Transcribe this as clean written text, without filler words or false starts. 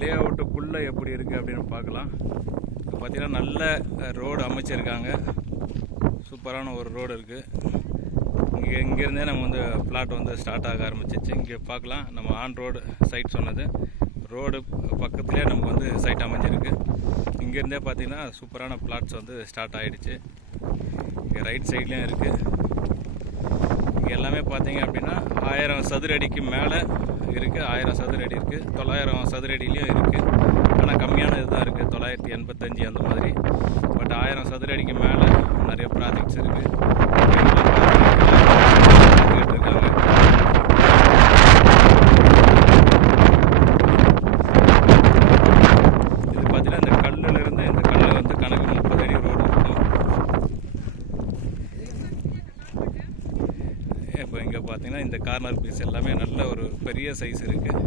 லே அவுட்டுக்குள்ளே எப்படி இருக்குது அப்படின்னு பார்க்கலாம். இப்போ பார்த்திங்கன்னா நல்ல ரோடு அமைச்சிருக்காங்க. சூப்பரான ஒரு ரோடு இருக்குது. இங்கேருந்தே நம்ம வந்து பிளாட் வந்து ஸ்டார்ட் ஆக ஆரம்பிச்சிச்சு. இங்கே பார்க்கலாம், நம்ம ஆன் ரோடு சைட் சொன்னது ரோடு பக்கத்துலேயே நமக்கு வந்து சைட் அமைஞ்சிருக்கு. இங்கேருந்தே பார்த்திங்கன்னா சூப்பரான பிளாட்ஸ் வந்து ஸ்டார்ட் ஆகிடுச்சு. இங்கே ரைட் சைட்லேயும் இருக்குது. இங்கே எல்லாமே பார்த்திங்க அப்படின்னா 1000 சதுர அடிக்கு மேலே இருக்குது. 1000 சதுர அடி இருக்குது, 900 சதுர அடியிலையும் இருக்குது. ஆனால் கம்மியான இதுதான் இருக்குது, 985 அந்த மாதிரி. பட் 1000 சதுர அடிக்கு மேலே நிறைய ப்ராஜெக்ட்ஸ் இருக்குது. இருக்காங்க. இது பார்த்தீங்கன்னா இந்த கல்லிலிருந்து இந்த கல்லை வந்து கணக்கு 30 அடி ரோடு இருக்கும். இப்போ இங்கே பார்த்தீங்கன்னா இந்த கார்னர் பீஸ் எல்லாமே நல்ல ஒரு பெரிய சைஸ் இருக்குது.